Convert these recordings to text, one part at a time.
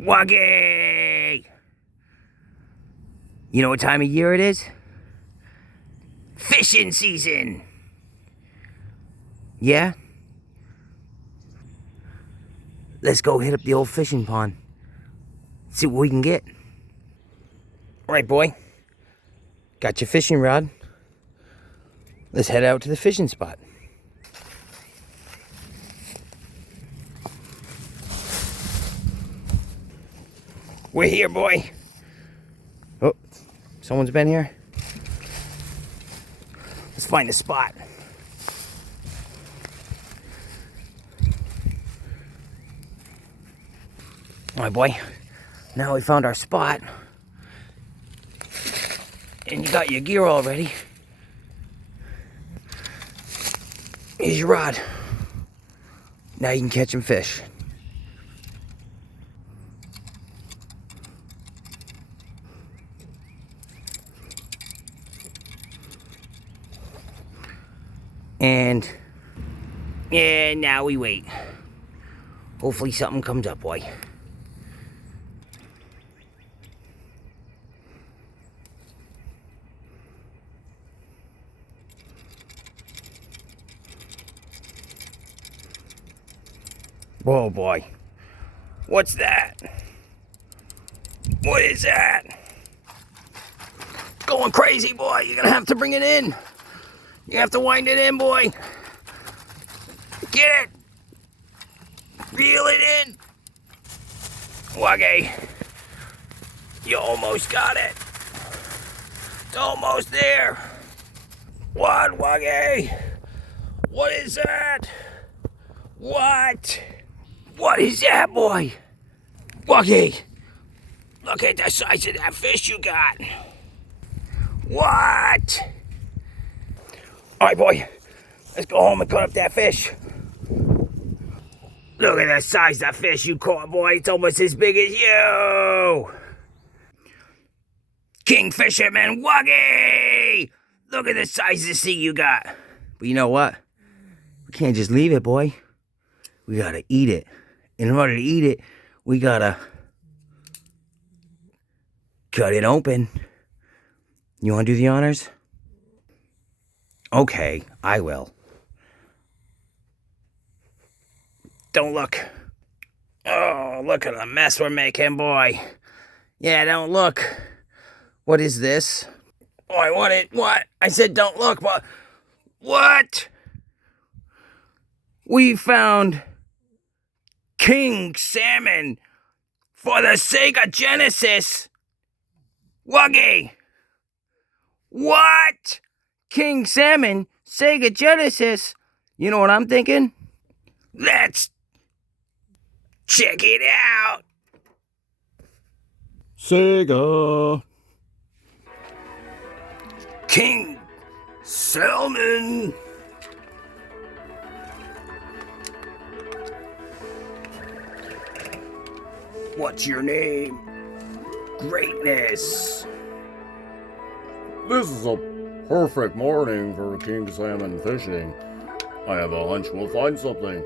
Wuggy! You know what time of year it is? Fishing season! Yeah? Let's go hit up the old fishing pond. See what we can get. Alright, boy. Got your fishing rod. Let's head out to the fishing spot. We're here, boy. Oh, someone's been here. Let's find a spot. All right, boy. Now we found our spot. And you got your gear all ready. Here's your rod. Now you can catch some fish. And now we wait. Hopefully something comes up, boy. Whoa, boy. What's that? What is that? It's going crazy, boy. You're gonna have to bring it in. You have to wind it in, boy. Get it. Reel it in. Wuggy. You almost got it. It's almost there. What, Wuggy? What is that? What? What is that, boy? Wuggy, look at the size of that fish you got. What? All right, boy, let's go home and cut up that fish. Look at the size of that fish you caught, boy. It's almost as big as you. King Fisherman Wuggy! Look at the size of the sea you got. But you know what? We can't just leave it, boy. We gotta eat it. In order to eat it, we gotta cut it open. You wanna do the honors? Okay, I will. Don't look. Oh, look at the mess we're making, boy. Yeah, don't look. What is this? Oh, what? I said don't look, but what? We found King Salmon for the Sega Genesis. Wuggy. What? King Salmon, Sega Genesis. You know what I'm thinking? Let's check it out. Sega. King Salmon. What's your name? Greatness. This is a perfect morning for King Salmon fishing. I have a hunch we'll find something.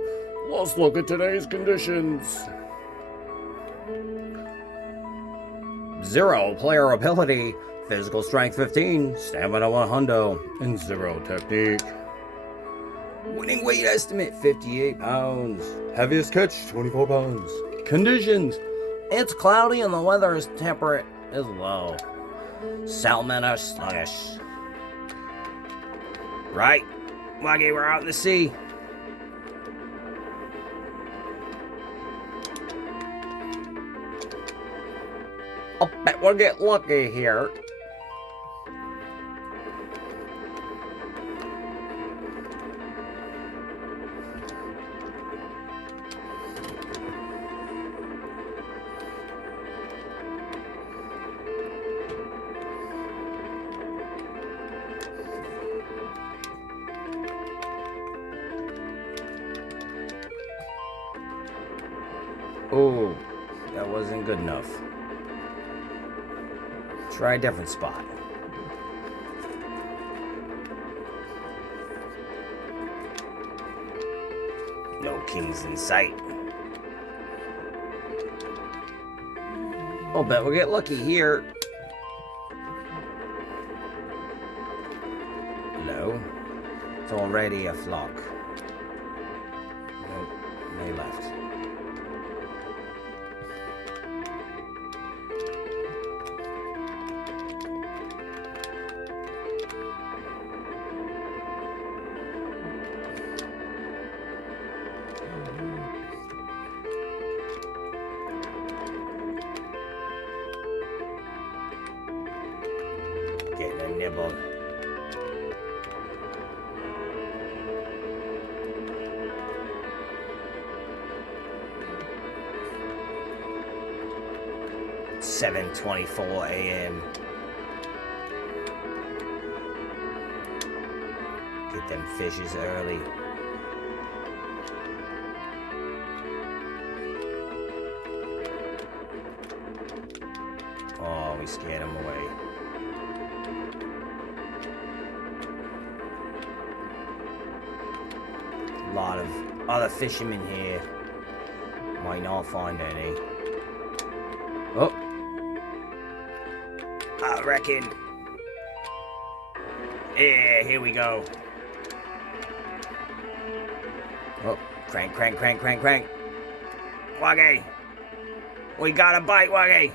Let's look at today's conditions. 0 player ability, physical strength 15, stamina 100, And 0 technique. winning weight estimate 58 pounds. Heaviest catch 24 pounds. Conditions: it's cloudy and the weather is temperate is low. Salmon are sluggish. Right. Wuggy, we're out in the sea. I'll bet we'll get lucky here. Oh, that wasn't good enough. Try a different spot. No kings in sight. I'll bet we'll get lucky here. Hello? It's already a flock. Nope, they left. Getting a nibble. It's 7:24 a.m. Get them fishes early. Oh, we scared them away. A lot of other fishermen here. Might not find any. Oh. I reckon. Yeah, here we go. Oh, crank, crank, crank, crank, crank. Wuggy. We got a bite, Wuggy.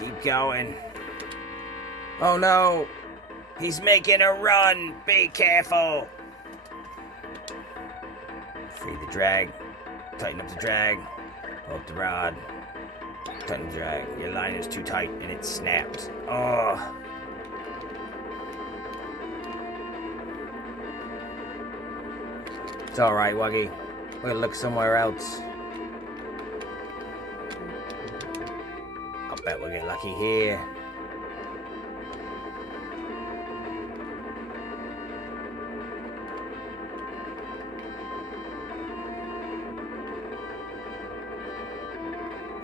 Keep going. Oh no! He's making a run! Be careful! Free the drag. Tighten up the drag. Pull up the rod. Tighten the drag. Your line is too tight and it snapped. Oh! It's alright, Wuggy. We'll look somewhere else. Bet we'll get lucky here.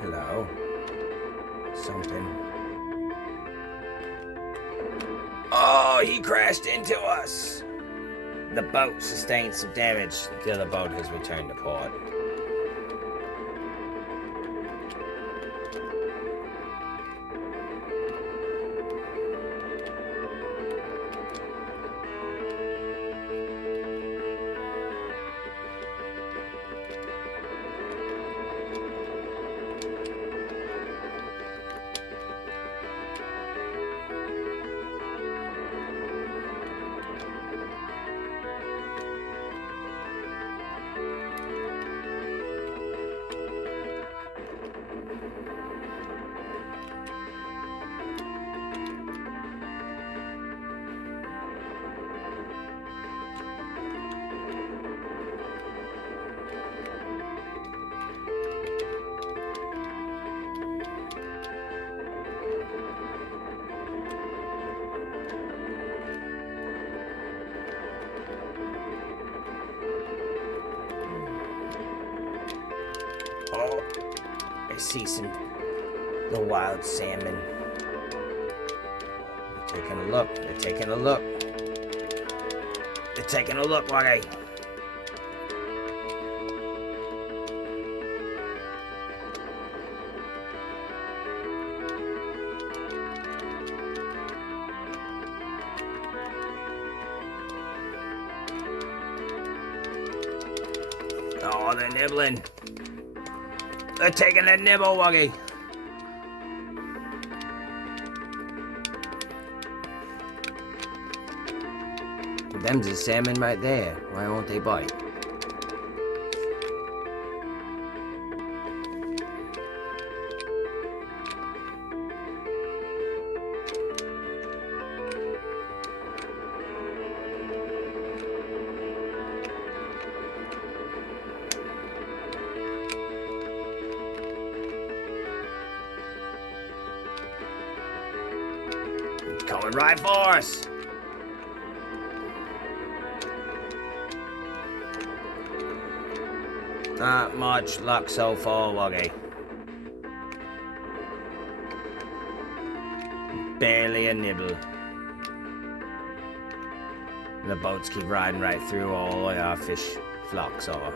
Hello? Something. Oh, he crashed into us! The boat sustained some damage. The other boat has returned to port. Oh, I see the wild salmon. They're taking a look. They're taking a look. They're taking a look, Wuggy. Oh, they're nibbling. They're taking a nibble, Wuggy. Them's a salmon right there. Why won't they bite? Coming right for us. Not much luck so far, Wuggy. Barely a nibble. And the boats keep riding right through all our fish flocks are.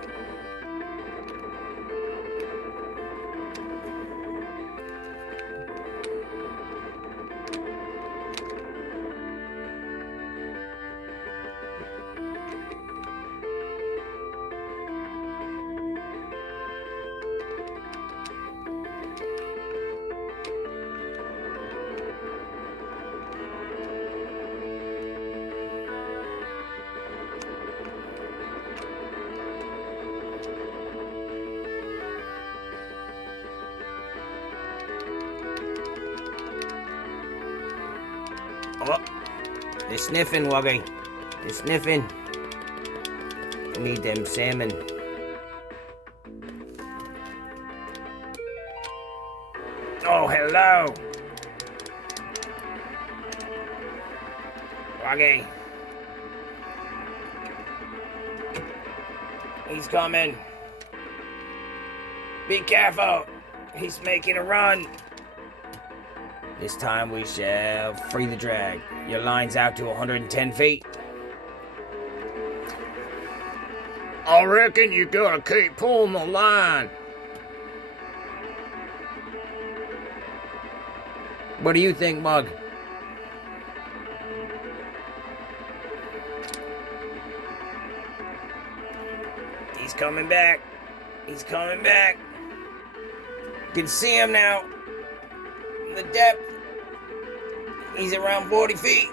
Oh, they're sniffing, Wuggy. They're sniffing. I need them salmon. Oh, hello. Wuggy. He's coming. Be careful. He's making a run. This time we shall free the drag. Your line's out to 110 feet. I reckon you gotta keep pulling the line. What do you think, Mug? He's coming back. He's coming back. You can see him now. In the depth. He's around 40 feet.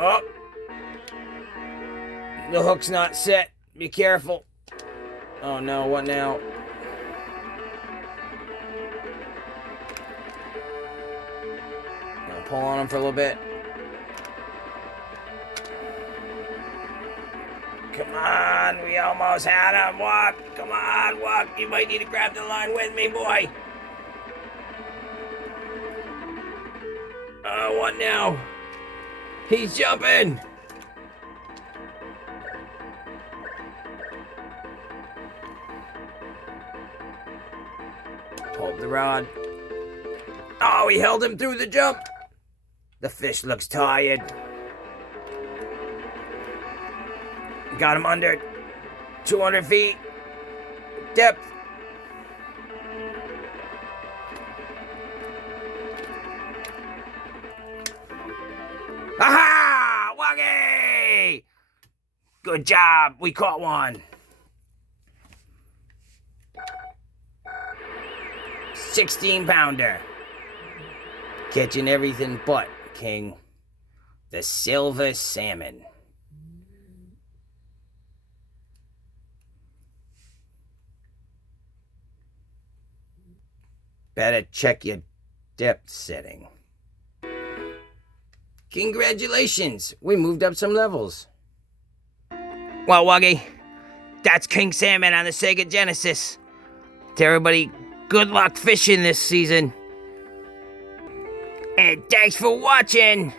Oh. The hook's not set. Be careful. Oh no, what now? Gonna pull on him for a little bit. Come on, we almost had him. Walk. Come on, walk. You might need to grab the line with me, boy. Oh, what now? He's jumping. Hold the rod. Oh, he held him through the jump. The fish looks tired. Got him under 200 feet. Depth. Aha! Wuggy! Good job. We caught one. 16-pounder. Catching everything but, King. The silver salmon. Better check your depth setting. Congratulations, we moved up some levels. Well, Wuggy, that's King Salmon on the Sega Genesis. To everybody, good luck fishing this season. And thanks for watching.